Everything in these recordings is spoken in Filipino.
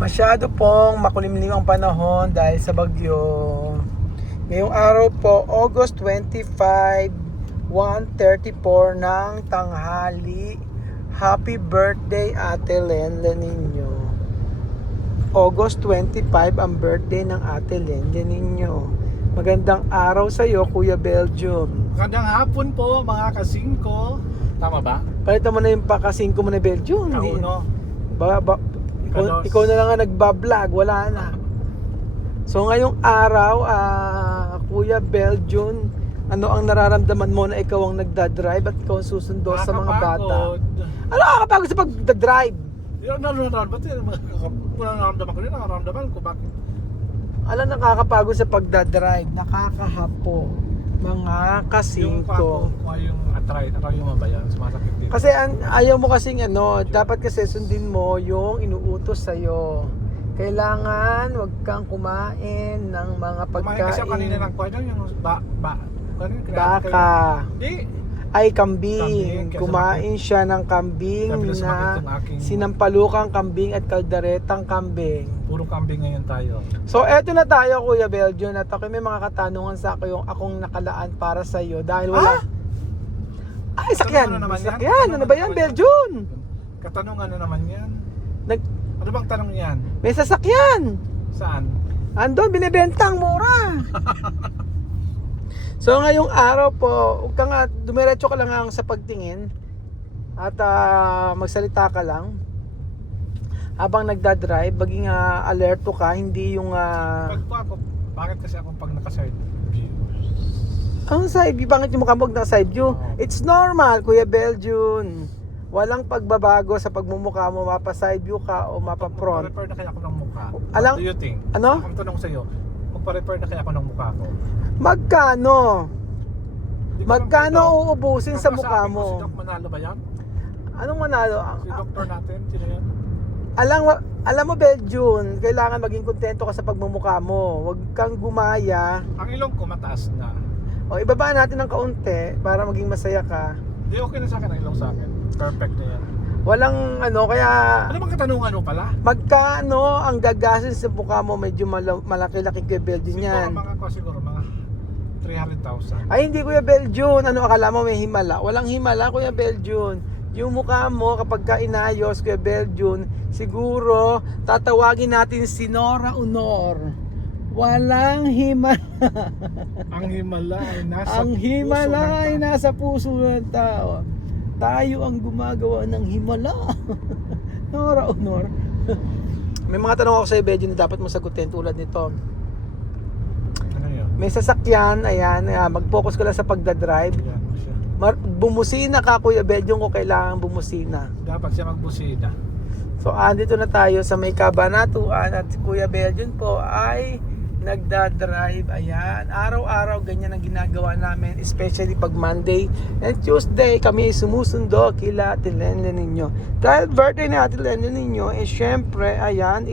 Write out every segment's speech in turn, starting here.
Masyado pong makulimlim ang panahon dahil sa bagyo. Ngayong araw po, August 25, 1:34 ng tanghali. Happy birthday, Ate Lenlen ninyo. August 25 ang birthday ng Ate Lenlen ninyo. Magandang araw sa iyo, Kuya Belgium. Magandang hapon po mga kasingko. Tama ba? Palitan mo na yung pakasingko mo na Belgium. Kauno. Ikaw na lang ang nagbablog, wala na. So ngayong araw, Kuya Belgium, ano ang nararamdaman mo na ikaw ang nagdadrive at ikaw ang susundo sa mga bata? Ano nakakapagod sa pagdadrive? Nararamdaman ko bakit. Alam, nakakapagod sa pagdadrive, nakakahapo, mga kasingko. Yung atray, yung mabayan, sumasakit dito. Kasi ayaw mo kasing dapat kasi sundin mo yung inuutos sa'yo. Kailangan wag kang kumain ng mga Kumain kasi ako kanina pagkain. ng kwento, yung Baka. Di. Ay, kambing. Kambing, Kumain siya ng kambing Sabi na na sumakit yung aking- sinampalukang kambing at kaldaretang kambing. Puro kambing ngayon tayo. So, eto na tayo, Kuya Belgium. At ako may mga katanungan sa ako yung akong nakalaan para sa iyo dahil wala. Ay, sakyan. Katanungan na naman yan? Sakyan. Ano ba yan, Belgium? Katanungan na naman yan. Nag Ano bang tanong yan? May sasakyan. Saan? Andun, binibenta ang mura. So ngayong araw po, huwag ka nga, dumiretso ka lang sa pagtingin at magsalita ka lang habang nagdadrive, maging alerto ka, hindi yung Pag po ako, bakit kasi ako pag naka-side view? ang side view, bakit yung mukha mo na side view? It's normal, Kuya Belgium. Walang pagbabago sa pagmumukha mo, mapa side view ka o mapa front. Magpa-repair na kaya ako ng mukha. Alam- What do you think? Ano? Ang tanong sa'yo, magpa-repair na kaya ako ng mukha ko? Magkano? Di ko Magkano alam kung uubusin ito. sa Ang mukha kasabi ko, mo? Si Doc Manalo ba yan? Anong manalo? Si doktor natin? Sino yan? Alam mo, Belgium, kailangan maging kontento ka sa pagmumukha mo. Huwag kang gumaya. Ang ilong ko mataas na. O, ibaba natin ng kaunti para maging masaya ka. Di okay na sa akin ang ilong sa akin. Perfect na yan. Walang kaya Ano bang katanungan mo pala? magkano ang gagasin sa mukha mo, medyo malaki-laki, Kuya Belgium yan. Siguro mga 300,000. Ay, hindi, Kuya Belgium. Ano akala mo may himala? Walang himala, Kuya Belgium. Yung mukha mo kapag ka inayos, Kuya Belgium, siguro tatawagin natin si Nora Honor. Walang himala. Ang himala ay nasa Ang himala puso ng ay tao. nasa puso ng tao. Tayo ang gumagawa ng himala. Nora Honor. May mga tanong ako sa iyo, Belgium, na dapat mo sagutin tulad nito. Ano yun? May sasakyan, ayan, mag-focus ka lang sa pagdadrive. Yan siya. Bumusina ka, Kuya Belgium, kung kailangan bumusina. Dapat siya magbusina. So, andito na tayo sa may Kabanatuan at si Kuya Belgium po ay nagdadrive. Ayan, araw-araw ganyan ang ginagawa namin, especially pag Monday and Tuesday kami ay sumusundo kila Ate Lenlen ninyo. Dahil birthday na Ate Lenlen ninyo, syempre, ayan,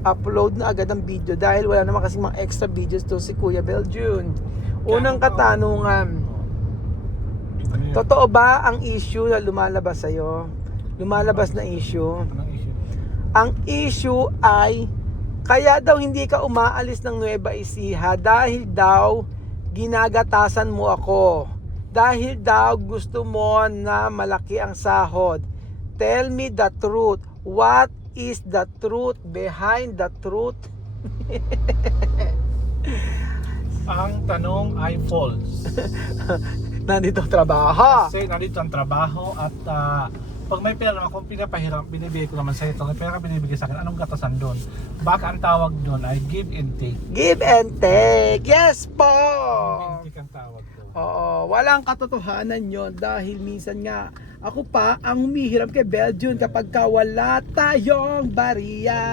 upload na agad ang video dahil wala naman kasi mga extra videos to si Kuya Belgium. Unang katanungan, Ano yun? totoo ba ang issue na lumalabas sa'yo? Lumalabas na issue? Anong issue? Ang issue ay kaya daw hindi ka umaalis ng Nueva Ecija dahil daw ginagatasan mo ako. Dahil daw gusto mo na malaki ang sahod. Tell me the truth. What is the truth behind the truth? Ang tanong ay false. Nandito ang trabaho. Kasi nandito ang trabaho at pag may pera naman, kung pinapahirap, binibigay ko naman sa ito. May pera binibigay sa akin, anong gatasan doon? Baka ang tawag doon ay give and take. Give and take. Yes po. Give and take ang tawag doon. Oo, walang katotohanan yon dahil minsan nga ako pa ang humihirap kay Belgium kapag wala tayong bariya.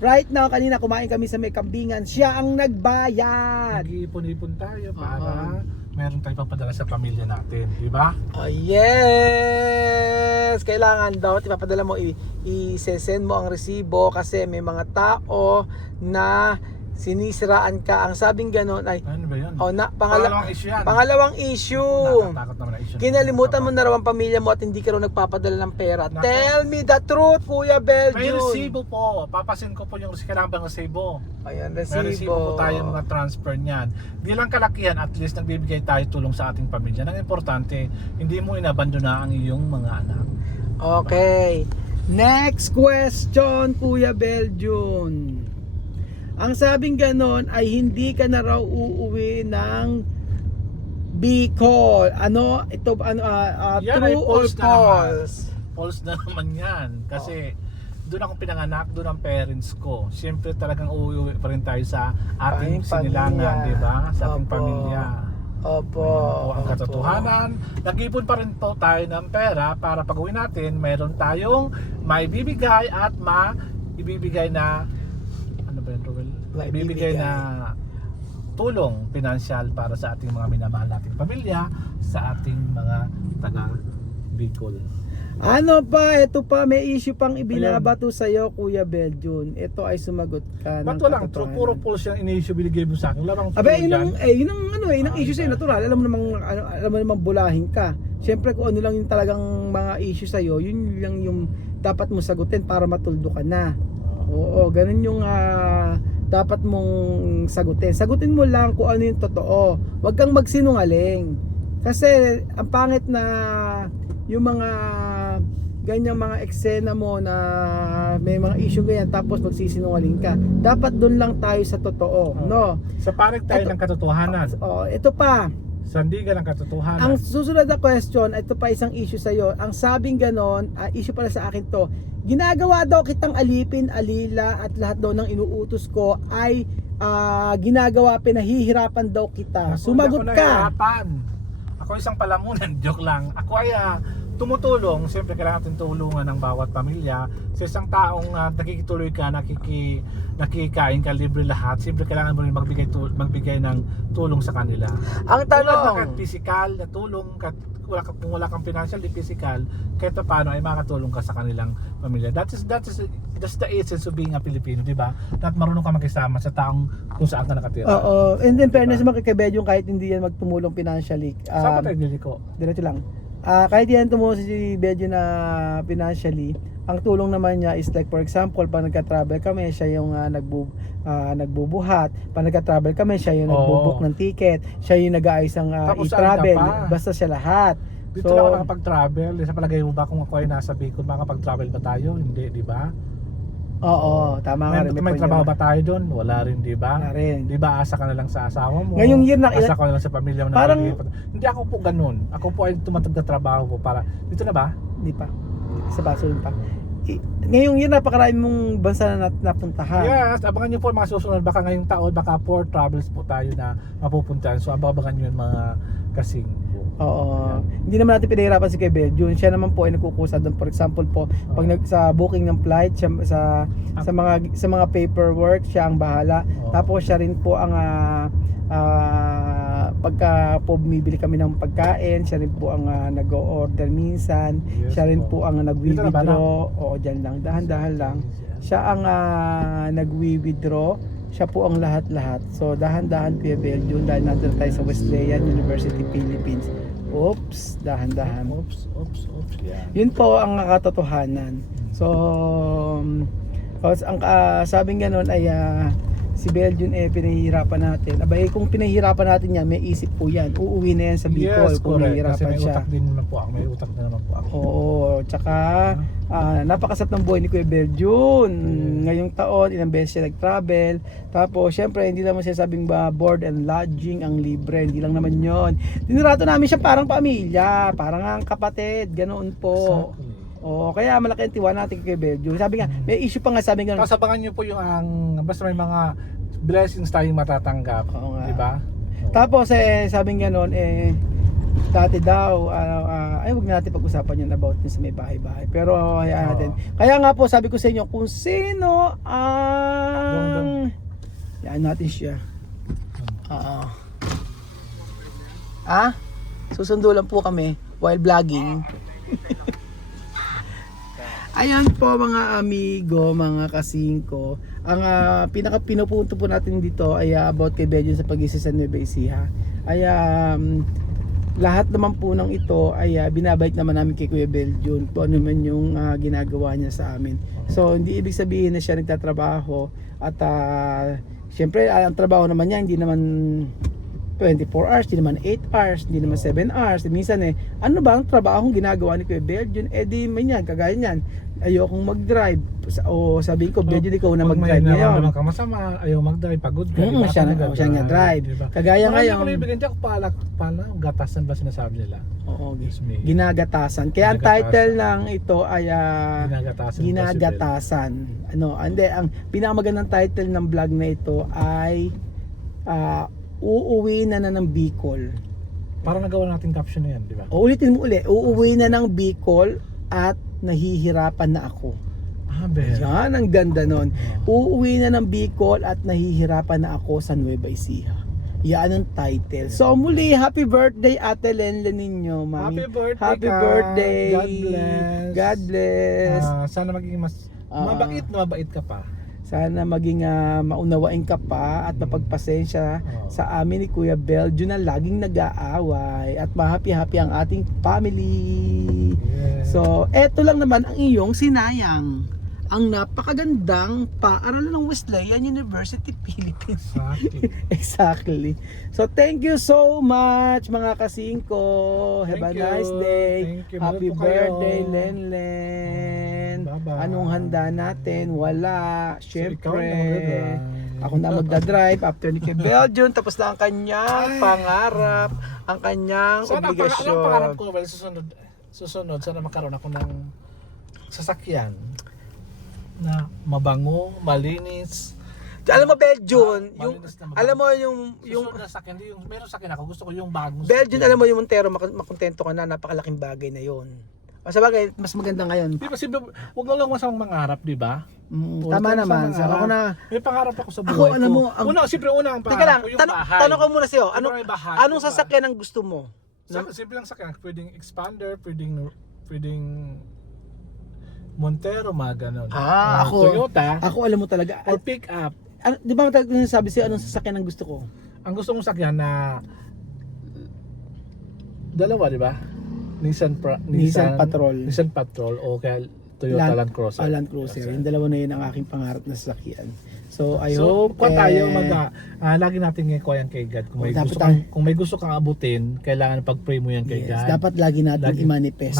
Right now, kanina kumain kami sa may kambingan, siya ang nagbayad. Nag-iipon-ipon tayo para meron tayong papadala sa pamilya natin, di ba? Oh, yes! Kailangan daw, ipapadala mo, i-send mo ang resibo kasi may mga tao na sinisiraan ka. Ang sabing ganon ay, Ano ba yun? pangalawang issue yan. Pangalawang issue. Nakakatakot naman ang issue. Kinalimutan mo na raw ang pamilya mo at hindi ka raw nagpapadala ng pera. Nako. Tell me the truth, Kuya May Beljun. resibo po. Papasin ko po yung kailangan bang resibo. Ayan, May resibo po tayo mga transfer niyan. Di lang kalakihan, at least nagbibigay tayo tulong sa ating pamilya. Ang importante, hindi mo inabandona ang iyong mga anak. Okay. Next question, Kuya Beljun. Ang sabing ganon ay hindi ka na raw uuwi ng Bicol. Ano? Ito, Yan ay true or false na naman. false? False na naman yan. Kasi doon ako pinanganak, doon ang parents ko. Siyempre talagang uuwi pa rin tayo sa ating Ay, sinilangan, pamilya. di ba? Sa ating Opo. pamilya. Opo. Ayan po ang katotohanan. Nag-ipon pa rin po tayo ng pera para pag uwi natin, mayroon tayong maibibigay at maibibigay na ano ba yun, Ruel? Maibibigay na tulong pinansyal para sa ating mga minamahal nating pamilya, sa ating mga taga Bicol. Ano pa? Ito pa, may issue pang ibinabato sa'yo, Kuya Beljun. Ito ay sumagot ka ng Ba't walang true? Puro false yung in-issue binigay mo sa akin. Wala bang true Abe, yun ang, dyan? yun ang issue sa'yo, natural. Alam mo namang bulahin ka. Siyempre kung ano lang yung talagang mga issue sa'yo, yun lang yung dapat mo sagutin para matuldo ka na. Oo, ganun yung dapat mong sagutin. Sagutin mo lang kung ano yung totoo. Huwag kang magsinungaling. Kasi ang pangit na yung mga ganyang mga eksena mo na may mga issue ganyan tapos magsisinungaling ka. Dapat doon lang tayo sa totoo, no? Sa panig tayo Ito- ng katotohanan. Ito pa. Sandigan ng katotohanan. Ang susunod na question, ito pa isang issue sa'yo. Ang sabing ganon, issue pala sa akin to, ginagawa daw kitang alipin, alila at lahat daw ng inuutos ko ay ginagawa, pinahihirapan daw kita. Sumagot Ako ka. nahihirapan. Ako isang palamunan, joke lang. Ako ay tumutulong, siyempre kailangan natin tulungan ng bawat pamilya. Sa isang taong nakikituloy ka, nakikain ka, libre lahat, siyempre kailangan mo rin magbigay ng tulong sa kanila. Ang Tulad na tanong, kahit physical na tulong, kung wala kang financial, di physical, kahit pa paano ay makatulong ka sa kanilang pamilya. That's the essence of being a Filipino, di ba? At marunong ka makisama sa taong kung saan ka nakatira. oo, and then fairness naman kay Bedyong kahit hindi yan magtumulong financially. Saan ba tayo niliko? Diretso lang. Kahit yan tumulong si Bedyo na financially, ang tulong naman niya is like for example, pag nagka-travel kami, siya yung nagbubuhat. Pag nagka-travel kami, siya yung nagbubook ng ticket, siya yung nag-aayos ng Tapos i-travel, saan ka pa? basta siya lahat. Dito lang ako nakapag-travel. Sa palagay mo ba kung ako ay nasa Bicol, makapag-travel ba tayo? Hindi, di ba? Oo, tama nga rin. May trabaho ba tayo doon? Wala rin, di ba? Wala rin. Di ba asa ka na lang sa asawa mo? Ngayong year asa ka na lang sa pamilya mo. Parang- Hindi ako po ganun. Ako po ay tumatag na trabaho po para dito na ba? Hindi pa. Sa baso pa. Ngayong year, napakarami mong bansa na napuntahan. Yes, abangan niyo po mga susunod. Baka ngayong taon, baka 4 travels po tayo na mapupuntahan. So abangan niyo yung mga kasing po. Oo. Hindi naman natin pinahirapan si Kuya Beljun. Siya naman po ay nagkukusa doon. For example po, pag sa booking ng flight, siya, sa mga paperwork, siya ang bahala. Tapos siya rin po ang pagka po bumibili kami ng pagkain, siya rin po ang nag-o-order minsan. Yes Siya rin po. po ang Dito na ba nagwi-withdraw. Oo, dyan lang. Dahan-dahan lang. Siya ang nagwi-withdraw. Siya po ang lahat-lahat. So dahan-dahan Kuya Beljun dahil nandun tayo sa Wesleyan University, Philippines. Oops, dahan-dahan. Oops. Yeah. Yun po ang katotohanan. So ang sabing ganun ay si Beljun pinahihirapan natin. Abay, kung pinahihirapan natin yan, may isip po yan. Uuwi na yan sa Bicol Yes, kung correct. Kasi nahihirapan may siya. utak din naman po ako. May utak na naman po ako. Oo, tsaka napakasarap ng buhay ni Kuya Beljun. Ngayong taon, ilang beses siya nag-travel. Tapos, syempre, hindi naman siya sabing board and lodging ang libre. Hindi lang naman yon. Dinurato namin siya parang pamilya, parang ang kapatid, ganoon po. Exactly. Oo, kaya malaki ang tiwala natin kay Beljun. Sabi nga, may issue pa nga, sabi nga, Tapos abangan nyo po yung basta may mga blessings tayong matatanggap. Oo nga. Di ba? tapos sabi nga noon, dati daw, ay wag na natin pag-usapan yun about yun sa may bahay-bahay. Pero hayaan natin. Kaya nga po, sabi ko sa inyo, kung sino ang... Yan natin siya. Susundo lang po kami while vlogging. Ayan po mga amigo, mga kasingko. Ang pinaka pinupunto po natin dito ay about kay Belgium sa pag-isa sa Nueva Ecija. Ay lahat naman po ng ito ay binabalik naman namin kay Kuya Belgium kung ano man yung ginagawa niya sa amin. So hindi ibig sabihin na siya nagtatrabaho at syempre ang trabaho naman niya hindi naman 24 hours, hindi naman 8 hours, hindi naman 7 hours. Minsan ano ba ang trabaho ginagawa ni Kuya Belgium? Di may yan, kagaya niyan. Ayokong mag-drive. O sabihin ko, Belgium, ikaw na mag-drive ngayon. Pag may masama, ayaw mag-drive, pagod ka. Diba? Siya nga drive. Diba? Kagaya ngayon. Hindi ako pala, gatasan ba sinasabi nila? Oo, ginagatasan. Kaya ang title ng ito ay Ginagatasan. Ang pinakamagandang title ng vlog na ito ay uuwi na ng Bicol. Parang nagawa natin caption na yan, di ba? Ulitin mo uli. Uuwi na ng Bicol at nahihirapan na ako. Yan, ang ganda nun. Uuwi na ng Bicol at nahihirapan na ako sa Nueva Ecija. Yan ang title. So muli, happy birthday Ate Lenlen ninyo, Mami. Happy birthday. God bless. God bless. Sana maging mas mabait ka pa. Sana maging maunawain ka pa at mapagpasensya sa amin ni Kuya Belgium na laging nag-aaway at ma-happy-happy ang ating family. So, eto lang naman ang iyong sinayang. Ang napakagandang paaralan ng Wesleyan University, Philippines. Exactly. So, thank you so much mga kasingko. Have a nice day. Happy birthday, Lenlen. Bye-bye. Anong handa natin? Wala. Siyempre. Ako na magdadrive after ni Kuya Belgium. Tapos na ang kanyang pangarap, ang kanyang obligasyon. Ang pangarap ko, susunod, sana magkaroon ako ng sasakyan na mabango, malinis. Alam mo Belgium, alam mo yung sasakyan, meron sasakyan ako, gusto ko yung bagong Belgium, alam mo yung Montero, makontento ka na, napakalaking bagay na yon. O sabagay, mas maganda ngayon. Di ba, huwag na lang masamang mangarap, di ba? Tama naman. So, ako na, may pangarap ako sa buhay ko. Alam mo, Siyempre ang teka pangarap lang, ko yung bahay. tanong ko muna sa'yo, anong diba? sasakyan ang gusto mo? Simple lang sasakyan, pwedeng expander, pwedeng Montero, mga ganon. Ako, Toyota. Ako alam mo talaga. Or pick up. Di ba matagal ko sabi sa'yo anong sasakyan ang gusto ko? Ang gusto mong sakyan na dalawa, di ba? Nissan Patrol o kaya Toyota Land Cruiser. Land Cruiser. Yung dalawa na yun ang aking pangarap na sasakyan. So I hope tayo lagi natin ngayon yan kay God. Kung may gusto kang abutin, kailangan pag-pray mo yan kay God. Dapat lagi natin i-manifest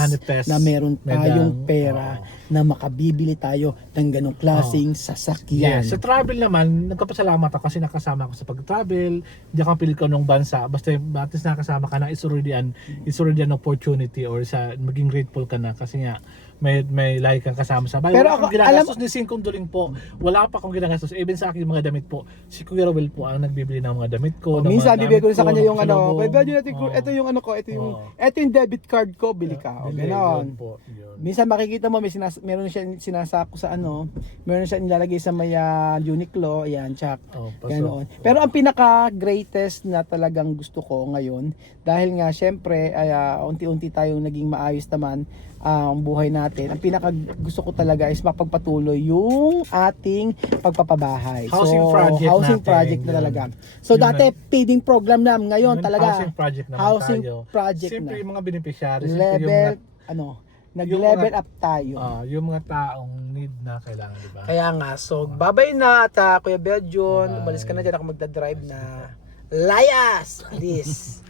na meron tayong pera na makabibili tayo ng ganong klaseng sasakyan. Sa travel naman, nagpapasalamat ako kasi nakasama ako sa pag-travel. Hindi ako pilit ko nung bansa. Basta at least nakasama ka na, it's already an opportunity or maging grateful ka na kasi nga may lagi kang kasama sa bahay. Pero ako, ginagastos ni Singkong Duling po. Wala pa akong ginagastos. Even sa akin mga damit po. Si Kuya Rowel po ang nagbibili ng mga damit ko. Minsan bibigay ko sa kanya yung ito yung ito yung debit card ko, bili ka. Ganoon. Minsan makikita mo meron siya sinasako sa meron siya nilalagay sa may Uniqlo, ayan, check. Ganoon. Pero ang pinaka greatest na talagang gusto ko ngayon dahil nga syempre unti-unti tayong naging maayos naman ang buhay natin. Ang pinaka gusto ko talaga is mapagpatuloy yung ating pagpapabahay. Housing project na talaga. So dati feeding program na ngayon talaga housing project na project simple na. Yung mga beneficiaries, Level nag-level up tayo. Yung mga taong need na kailangan, di ba? Kaya nga, so babay na at Kuya Belgium, umalis ka na dyan, ako magdadrive na layas! This.